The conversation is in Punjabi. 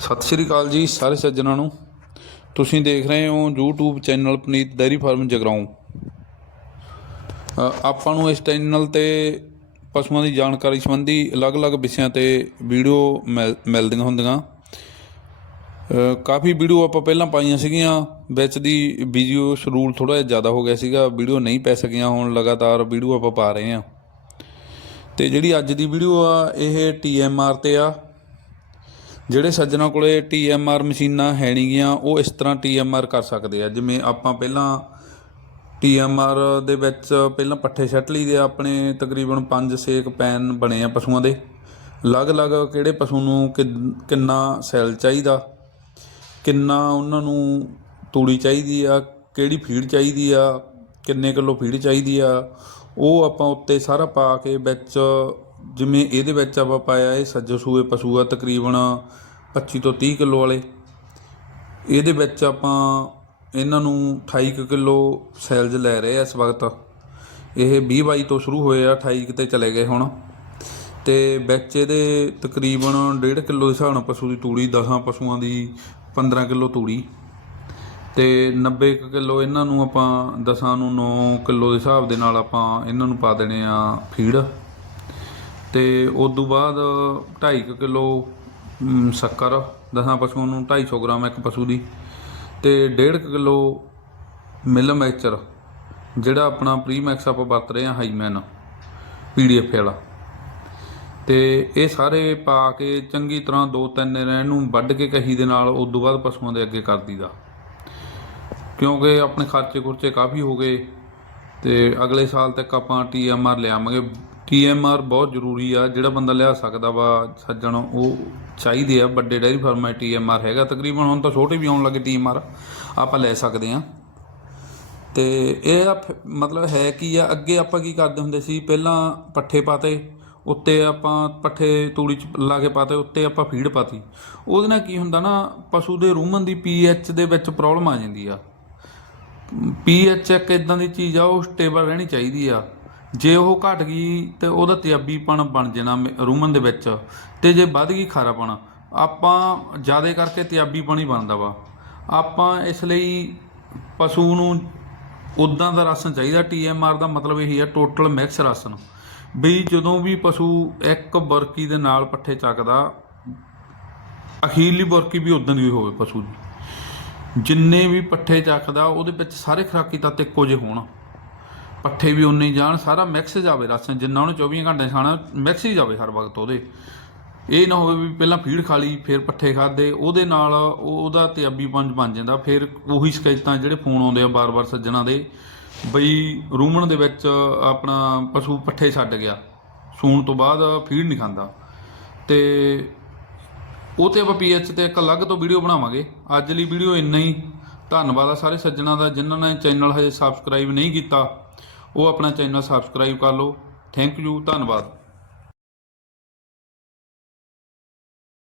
ਸਤਿ ਸ਼੍ਰੀ ਅਕਾਲ ਜੀ ਸਾਰੇ ਸੱਜਣਾਂ ਨੂੰ। ਤੁਸੀਂ ਦੇਖ ਰਹੇ ਹੋ YouTube channel Puneet dairy farm Jagraon. ਆਪਾਂ ਨੂੰ ਇਸ ਚੈਨਲ ਤੇ ਪਸ਼ੂਆਂ ਦੀ ਜਾਣਕਾਰੀ ਸੰਬੰਧੀ ਅਲੱਗ-ਅਲੱਗ ਵਿਸ਼ਿਆਂ ਤੇ ਵੀਡੀਓ ਮਿਲ- ਮਿਲਦੀਆਂ ਹੁੰਦੀਆਂ। ਕਾਫੀ ਵੀਡੀਓ ਆਪਾਂ ਪਹਿਲਾਂ ਪਾਈਆਂ ਸੀਗੀਆਂ, ਵਿੱਚ ਦੀ ਵੀਡੀਓ ਸ਼ਡਿਊਲ ਥੋੜਾ ਜਿਹਾ ਜ਼ਿਆਦਾ ਹੋ ਗਿਆ ਸੀਗਾ, ਵੀਡੀਓ ਨਹੀਂ ਪੈ ਸਕੀਆਂ ਹੁਣ ਲਗਾਤਾਰ ਵੀਡੀਓ ਆਪਾਂ ਪਾ ਰਹੇ ਹਾਂ। ਤੇ ਜਿਹੜੀ ਅੱਜ ਦੀ ਵੀਡੀਓ ਆ, ਇਹ TMR ਤੇ ਆ। ਜਿਹੜੇ ਸੱਜਣਾ ਕੋਲੇ TMR ਮਸ਼ੀਨਾਂ ਹੈ ਨਹੀਂ ਗੀਆਂ, ਉਹ ਇਸ ਤਰ੍ਹਾਂ TMR ਕਰ ਸਕਦੇ ਆ। ਜਿਵੇਂ ਆਪਾਂ ਪਹਿਲਾਂ TMR ਦੇ ਵਿੱਚ ਪਹਿਲਾਂ ਪੱਠੇ ਛੱਟ ਲਈਦੇ ਆ, ਆਪਣੇ ਤਕਰੀਬਨ 5-6 ਪੈਨ ਬਣੇ ਆ ਪਸ਼ੂਆਂ ਦੇ। ਅਲੱਗ-ਅਲੱਗ ਕਿਹੜੇ ਪਸ਼ੂ ਨੂੰ ਕਿੰਨ- ਕਿੰਨਾ ਸੈੱਲ ਚਾਹੀਦਾ, ਕਿੰਨਾ ਉਹਨਾਂ ਨੂੰ ਤੂੜੀ ਚਾਹੀਦੀ ਆ, ਕਿਹੜੀ ਫੀਡ ਚਾਹੀਦੀ ਆ, ਕਿੰਨੇ ਕਿਲੋ ਫੀਡ ਚਾਹੀਦੀ ਆ, ਉਹ ਆਪਾਂ ਉੱਤੇ ਸਾਰਾ ਪਾ ਕੇ ਵਿੱਚ ਜਿਵੇਂ ਇਹਦੇ ਵਿੱਚ ਆਪਾਂ ਪਾਇਆ ਇਹ ਸੱਜੋ ਸੂਏ ਪਸ਼ੂ ਆ ਤਕਰੀਬਨ 25 ਤੋਂ 30 ਕਿਲੋ ਵਾਲੇ। ਇਹਦੇ ਵਿੱਚ ਆਪਾਂ ਇਹਨਾਂ ਨੂੰ 28 ਕੁ ਕਿਲੋ ਸੈਲਜ ਲੈ ਰਹੇ ਆ ਇਸ ਵਕਤ। ਇਹ 20 ਬਾਈ ਤੋਂ ਸ਼ੁਰੂ ਹੋਏ ਆ 28 ਕੁ ਤੇ ਚਲੇ ਗਏ ਹੁਣ। ਤੇ ਵਿੱਚ ਇਹਦੇ ਤਕਰੀਬਨ 1.5 ਕਿਲੋ ਹਿਸਾਬ ਨਾਲ ਪਸ਼ੂ ਦੀ ਤੂੜੀ 10 ਪਸ਼ੂਆਂ ਦੀ 15 ਕਿਲੋ ਤੂੜੀ। ਤੇ 90 ਕੁ ਕਿਲੋ ਇਹਨਾਂ ਨੂੰ ਆਪਾਂ 10 ਨੂੰ 9 ਕਿਲੋ ਦੇ ਹਿਸਾਬ ਦੇ ਨਾਲ ਆਪਾਂ ਇਹਨਾਂ ਨੂੰ ਪਾ ਦੇਣੇ ਆ ਫੀਡ। ਤੇ ਉਸ ਤੋਂ ਬਾਅਦ 2.5 ਕਿਲੋ ਮ, ਸ਼ੱਕਰ 10 ਪਸ਼ੂਆਂ ਨੂੰ 250 ਗ੍ਰਾਮ ਇੱਕ ਪਸ਼ੂ ਦੀ ਤੇ 1.5 ਕਿਲੋ ਮਿਲ ਮੈਚਰ ਜਿਹੜਾ ਆਪਣਾ ਪ੍ਰੀਮੈਕਸ ਆਪਾਂ ਵਰਤ ਰਹੇ ਹਾਂ ਹਾਈਮੈਨ ਪੀਡੀਐਫ ਵਾਲਾ। ਤੇ ਇਹ ਸਾਰੇ ਪਾ ਕੇ ਚੰਗੀ ਤਰ੍ਹਾਂ ਦੋ ਤਿੰਨ ਰਹਿਣ ਨੂੰ ਵੱਢ ਕੇ ਕਹੀ ਦੇ ਨਾਲ ਉਸ ਤੋਂ ਬਾਅਦ ਪਸ਼ੂਆਂ ਦੇ ਅੱਗੇ ਕਰ ਦੀਦਾ ਕਿਉਂਕਿ ਆਪਣੇ ਖਰਚੇ ਖੁਰਚੇ ਕਾਫੀ ਹੋ ਗਏ ਤੇ ਅਗਲੇ ਸਾਲ ਤੱਕ ਆਪਾਂ ਟੀਐਮਆਰ ਲਿਆਵਾਂਗੇ। ਟੀਐਮਆਰ ਬਹੁਤ ਜ਼ਰੂਰੀ ਆ, ਜਿਹੜਾ ਬੰਦਾ ਲਿਆ ਸਕਦਾ ਵਾ ਸੱਜਣ, ਉਹ ਚਾਹੀਦੇ ਆ, ਵੱਡੇ ਡੈਰੀ ਫਾਰਮਾਂ ਟੀਐਮਆਰ ਹੈਗਾ। ਤਕਰੀਬਨ ਹੁਣ ਤਾਂ ਛੋਟੇ ਵੀ ਆਉਣ ਲੱਗੇ ਟੀਐਮਆਰ ਆਪਾਂ ਲੈ ਸਕਦੇ ਆ। ਤੇ ਇਹ ਫ- ਮਤਲਬ ਹੈ ਕੀ ਆ, ਅੱਗੇ ਆਪਾਂ ਕੀ ਕਰਦੇ ਹੁੰਦੇ ਸੀ, ਪਹਿਲਾਂ ਪੱਠੇ ਪਾਤੇ, ਉੱਤੇ ਆਪਾਂ ਪੱਠੇ ਤੂੜੀ ਚ ਲਾ ਕੇ ਪਾਤੇ, ਉੱਤੇ ਆਪਾਂ ਫੀਡ ਪਾਤੀ। ਉਹਦੇ ਨਾਲ ਕੀ ਹੁੰਦਾ ਨਾ, ਪਸ਼ੂ ਦੇ ਰੂਮਨ ਦੀ ਪੀਐਚ ਦੇ ਵਿੱਚ ਪ੍ਰੋਬਲਮ ਆ ਜਾਂਦੀ ਆ। ਪੀਐਚ ਇੱਕ ਇਦਾਂ ਦੀ ਚੀਜ਼ ਆ, ਉਹ ਸਟੇਬਲ ਰਹਿਣੀ ਚਾਹੀਦੀ ਆ। ਜੇ ਉਹ ਘਟ ਗਈ ਤੇ ਉਹਦਾ ਤਿਆਬੀਪਣ ਬਣ ਜਾਣਾ ਮ- ਰੂਮਨ ਦੇ ਵਿੱਚ। ਤੇ ਜੇ ਵੱਧ ਗਈ ਖਾਰਾਪਣ, ਆਪਾਂ ਜ਼ਿਆਦਾ ਕਰਕੇ ਤਿਆਬੀਪਣ ਹੀ ਬਣਦਾ ਵਾ। ਆਪਾਂ ਇਸ ਲਈ ਪਸ਼ੂ ਨੂੰ ਉਦਾਂ ਦਾ ਰਾਸ਼ਨ ਚਾਹੀਦਾ ਟੀਐਮਆਰ ਦਾ ਮਤਲਬ ਇਹੀ ਆ ਟੋਟਲ ਮਿਕਸ ਰਾਸ਼ਨ। ਵੀ ਜਦੋਂ ਵੀ ਪਸ਼ੂ ਇੱਕ ਬਰਕੀ ਦੇ ਨਾਲ ਪੱਠੇ ਚੱਕਦਾ, ਅਖੀਰਲੀ ਬਰਕੀ ਵੀ ਉਦੋਂ ਦੀ ਹੋਵੇ ਪਸ਼ੂ ਦੀ। ਜਿੰਨੇ ਵੀ ਪੱਠੇ ਚੱਕਦਾ, ਉਹਦੇ ਵਿੱਚ ਸਾਰੇ ਖਰਾਕੀ ਤੱਤ ਇੱਕੋ ਜਿਹੇ ਹੋਣ। ਪੱਠੇ ਵੀ ਉਨੇ ਹੀ ਜਾਣ, ਸਾਰਾ ਮਿਕਸ ਜਾਵੇ ਰਾਸ਼ਨ ਜਿੰਨਾ ਉਹਨੇ 24 ਘੰਟੇ ਖਾਣਾ ਮਿਕਸ ਹੀ ਜਾਵੇ ਹਰ ਵਕਤ ਉਹਦੇ। ਇਹ ਨਾ ਹੋਵੇ ਵੀ ਪਹਿਲਾਂ ਫੀਡ ਖਾ ਲਈ, ਫਿਰ ਪੱਠੇ ਖਾਦੇ ਉਹਦੇ ਨਾਲ ਉਹ- ਉਹਦਾ ਤਿਆਬੀ ਪੰਜ ਬਣ ਜਾਂਦਾ। ਫਿਰ ਉਹੀ ਸ਼ਿਕਾਇਤਾਂ ਜਿਹੜੇ ਫੋਨ ਆਉਂਦੇ ਆ ਬਾਰ-ਬਾਰ ਸੱਜਣਾ ਦੇ, ਬਈ ਰੂਮਣ ਦੇ ਵਿੱਚ ਆਪਣਾ ਪਸ਼ੂ ਪੱਠੇ ਛੱਡ ਗਿਆ, ਸੂਣ ਤੋਂ ਬਾਅਦ ਫੀਡ ਨਹੀਂ ਖਾਂਦਾ। ਤੇ ਉਹ ਤੇ ਆਪਾਂ ਪੀਐਚ ਤੇ ਇੱਕ ਅਲੱਗ ਤੋਂ ਵੀਡੀਓ ਬਣਾਵਾਂਗੇ। ਅੱਜ ਲਈ ਵੀਡੀਓ ਇੰਨਾ ਹੀ। ਧੰਨਵਾਦ ਆ ਸਾਰੇ ਸੱਜਣਾ ਦਾ, ਜਿਨ੍ਹਾਂ ਨੇ ਚੈਨਲ ਹਜੇ ਸਬਸਕ੍ਰਾਈਬ ਨਹੀਂ ਕੀਤਾ। ਉਹ ਆਪਣਾ ਚੈਨਲ ਸਬਸਕ੍ਰਾਈਬ ਕਰ ਲਓ। ਥੈਂਕ ਯੂ ਧੰਨਵਾਦ।